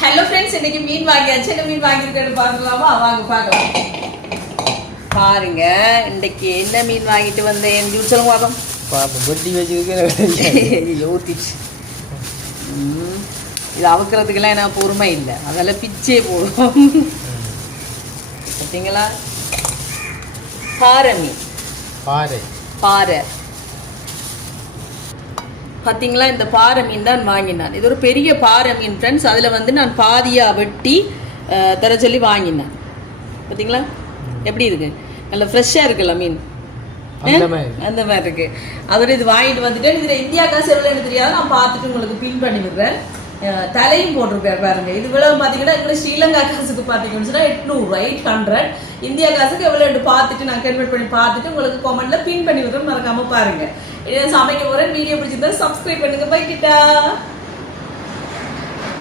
Hello friends, இன்னைக்கு மீன் வாங்கியாச்சு. என்ன மீன் வாங்கியிருக்கேன்னு பார்க்கலாமா? வாங்க பார்க்கலாம். பாருங்க, இன்னைக்கு என்ன மீன் வாங்கிட்டு வந்தேன் சொல்லுங்க பாப்போம். வெட்டி வச்சுருக்கேன் ஊத்திச்சு. இது அவுக்கிறதுக்கெல்லாம் என்ன பொறுமை இல்லை, அதெல்லாம் பிச்சே போடும். பார்த்தீங்களா? பாறை மீன். பாறை பார்த்தீங்களா? இந்த பாறை மீன் தான் வாங்கினான். இது ஒரு பெரிய பாறை மீன் ஃப்ரெண்ட்ஸ். அதில் வந்து நான் பாதியாக வெட்டி தர சொல்லி வாங்கினேன். பார்த்தீங்களா எப்படி இருக்கு? நல்லா ஃப்ரெஷ்ஷாக இருக்குல்ல மீன், அந்த மாதிரி இருக்கு. அதோட இது வாங்கிட்டு வந்துட்டேன். இதில் இந்தியா காசு எவ்வளோன்னு தெரியாது, நான் பார்த்துட்டு உங்களுக்கு பின் பண்ணி விடுறேன். தலையும் போட்டிருக்காரு பாருங்க. இது இவ்வளவு பார்த்தீங்கன்னா எங்களை ஸ்ரீலங்கா காசுக்கு பார்த்தீங்கன்னு சொன்னால் 800, 800. இந்தியா காசுக்கு எவ்வளோ பார்த்துட்டு நான் கன்வெர்ட் பண்ணி பார்த்துட்டு உங்களுக்கு கமெண்ட்ல பின் பண்ணி விடுறேன். மறக்காம பாருங்க. இதை சமைக்க போறேன். வீடியோ பிடிச்சிருந்தா சப்ஸ்கிரைப் பண்ணுங்க. பை கிட்டா.